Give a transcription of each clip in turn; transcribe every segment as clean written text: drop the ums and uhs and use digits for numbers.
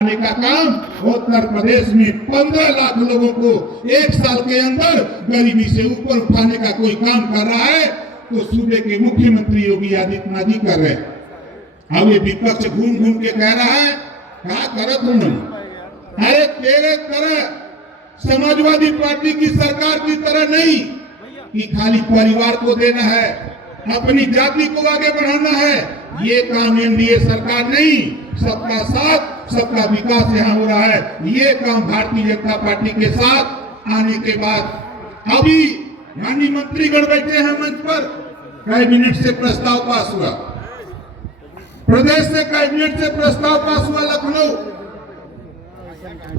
का काम उत्तर प्रदेश में 15 लाख लोगों को एक साल के अंदर गरीबी से ऊपर उठाने का कोई काम कर रहा है तो सूबे के मुख्यमंत्री योगी आदित्यनाथ जी कर रहे हैं। अब ये विपक्ष घूम घूम के कह रहा है क्या करो तुम, अरे तेरे तरह समाजवादी पार्टी की सरकार की तरह नहीं कि खाली परिवार को देना है, अपनी जाति को आगे बढ़ाना है। ये काम एनडीए सरकार नहीं, सबका साथ सबका विकास यहाँ हो रहा है। ये काम भारतीय जनता पार्टी के साथ आने के बाद अभी माननीय मंत्रीगण बैठे हैं मंच पर, कैबिनेट से प्रस्ताव पास हुआ, प्रदेश से कैबिनेट से प्रस्ताव पास हुआ। लखनऊ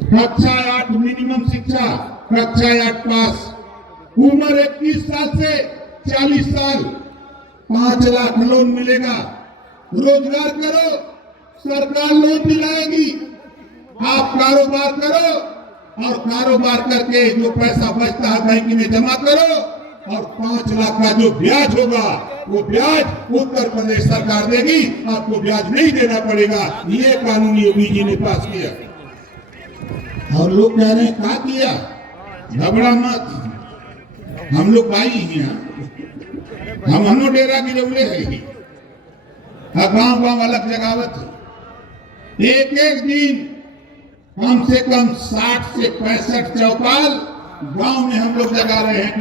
कक्षा 8 मिनिमम शिक्षा, कक्षा 8 पास, उम्र 21 साल से 40 साल, 5 लाख लोन मिलेगा। रोजगार करो, सरकार लोन दिलाएगी, आप कारोबार करो और कारोबार करके जो पैसा बचता है बैंक में जमा करो और 5 लाख का जो ब्याज होगा वो ब्याज उत्तर प्रदेश सरकार देगी, आपको ब्याज नहीं देना पड़ेगा। ये कानून योगी जी ने पास किया। और लोग कह रहे हैं क्या किया, घबरा मत, हम लोग भाई ही हैं, हम डेरा गिरौले है, गांव गांव अलग जगावत। एक एक दिन कम से कम 60 से 65 चौपाल गांव में हम लोग जगा रहे हैं।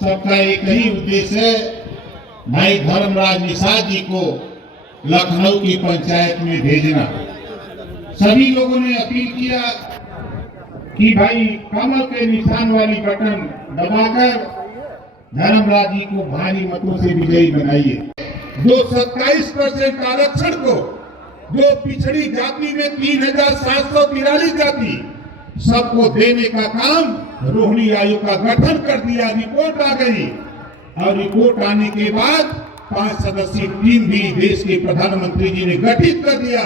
सबका एक ही उद्देश्य है, भाई धर्मराज निषाद जी को लखनऊ की पंचायत में भेजना। सभी लोगों ने अपील किया कि भाई कमल के निशान वाली बटन दबाकर धर्मराज जी को भारी मतों से विजयी बनाइए। जो 27% आरक्षण को, जो पिछड़ी जाति में 3743 जाति सबको देने का काम रोहिणी आयोग का गठन कर दिया। रिपोर्ट आ गई और रिपोर्ट आने के बाद 5 सदस्यीय टीम भी देश के प्रधानमंत्री जी ने गठित कर दिया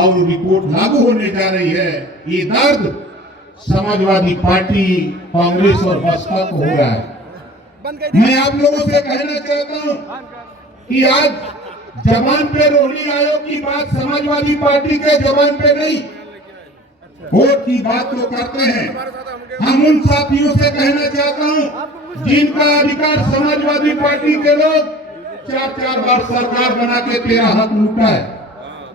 और रिपोर्ट लागू होने जा रही है। ये दर्द समाजवादी पार्टी, कांग्रेस और बसपा को हो रहा है। मैं आप लोगों से कहना चाहता हूं कि आज जबान पे रोहिणी आयोग की बात समाजवादी पार्टी के जबान पे नहीं, वोट की बात तो करते हैं। हम उन साथियों से कहना चाहता हूं जिनका अधिकार समाजवादी पार्टी के लोग 4 बार सरकार बना के तेरा हक लूटा है।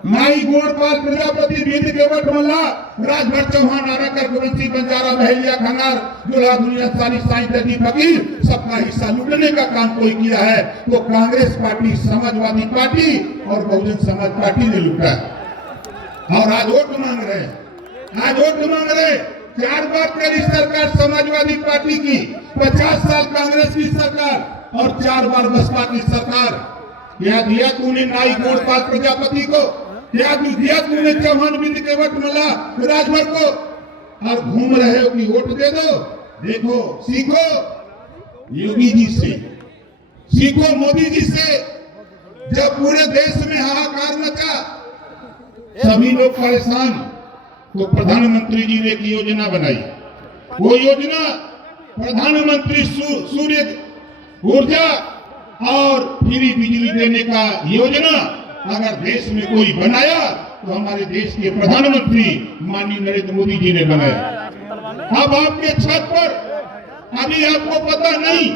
माई गोड़पाल प्रजापति बीद केवट मल्ला, राजभर चौहान, आराकर, गोविंद सिंह बंजारा, बहेलिया, खंगार, दुल्हा दुनिया, सारी साई दती फकीर, सबका हिस्सा लूटने का काम कोई किया है तो कांग्रेस पार्टी, समाजवादी पार्टी और बहुजन समाज पार्टी ने लूटा है। और आज वोट मांग रहे हैं, आज वोट मांग रहे। 4 बार तेरी सरकार समाजवादी पार्टी की, 50 साल कांग्रेस की सरकार और 4 बार बसपा की सरकार। क्या दिया तूने नाई गोड़पाल प्रजापति को, क्या दिया तूने चौहान, बिंद केवट मल्ला, राजभर को, और घूम रहे हो कि वोट दे दो। देखो, सीखो योगी जी से, सीखो मोदी जी से। जब पूरे देश में हाहाकार मचा, सभी लोग परेशान, तो प्रधानमंत्री जी ने एक योजना बनाई। वो योजना प्रधानमंत्री सूर्य ऊर्जा और फ्री बिजली देने का योजना अगर देश में कोई बनाया तो हमारे देश के प्रधानमंत्री माननीय नरेंद्र मोदी जी ने बनाया। अब आपके छत पर, अभी आपको पता नहीं,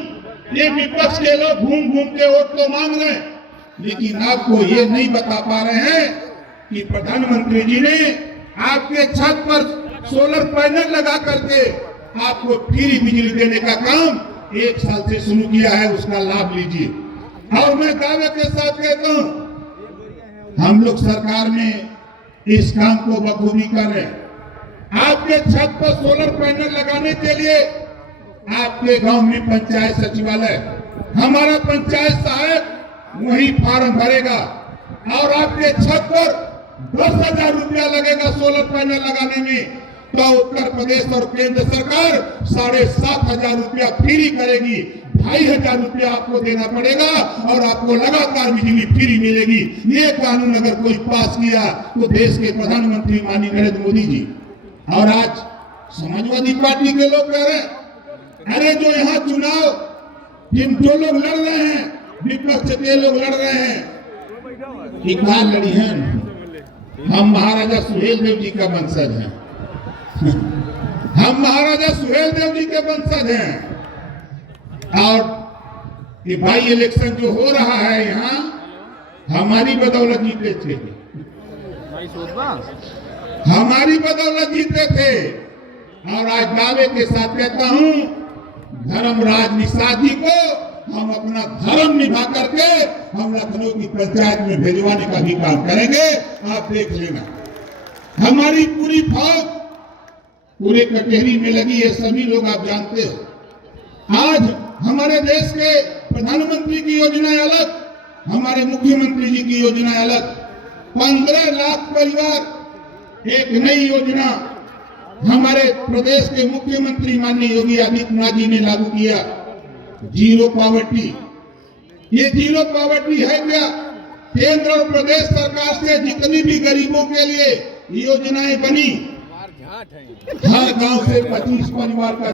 ये विपक्ष के लोग घूम घूम के वोट तो मांग रहे हैं, लेकिन आपको ये नहीं बता पा रहे हैं कि प्रधानमंत्री जी ने आपके छत पर सोलर पैनल लगा करके आपको फ्री बिजली देने का काम 1 साल से शुरू किया है, उसका लाभ लीजिए। और मैं दावे के साथ कहता हूं हम लोग सरकार में इस काम को बखूबी कर रहे हैं। आपके छत पर सोलर पैनल लगाने के लिए आपके गांव में पंचायत सचिवालय हमारा पंचायत सहायक वही फार्म भरेगा और आपके छत पर 10,000 रुपया लगेगा सोलर पैनल लगाने में, तो उत्तर प्रदेश और केंद्र सरकार 7,500 रुपया फ्री करेगी। 2,500 रुपया आपको देना पड़ेगा और आपको लगातार बिजली फ्री मिलेगी। ये कानून अगर कोई पास किया तो देश के प्रधानमंत्री माननीय नरेंद्र मोदी जी, और आज समाजवादी पार्टी के लोग कह रहे हैं, अरे जो यहाँ चुनाव जो लोग लड़ रहे हैं, विपक्ष के लोग लड़ रहे हैं, इकबाल लड़ी है, हम महाराजा सुहेलदेव जी का वंशज हैं। हम महाराजा सुहेलदेव जी के वंशज हैं। और ये भाई इलेक्शन जो हो रहा है यहाँ हमारी बदौलत जीते थे, हमारी बदौलत जीते थे। और आज दावे के साथ कहता हूँ, धर्मराज निषाद जी को हम अपना धर्म निभा करके हम लखनऊ की पंचायत में भेजवाने का भी काम करेंगे। आप देख लेना, हमारी पूरी फौज पूरे कचहरी में लगी है, सभी लोग आप जानते हो। आज हमारे देश के प्रधानमंत्री की योजना अलग, हमारे मुख्यमंत्री जी की योजना अलग। 15 लाख परिवार, एक नई योजना हमारे प्रदेश के मुख्यमंत्री माननीय योगी आदित्यनाथ जी ने लागू किया, जीरो पॉवर्टी। ये जीरो पॉवर्टी है क्या? केंद्र और प्रदेश सरकार से जितनी भी गरीबों के लिए योजनाएं बनी, हर गांव से 25 परिवार का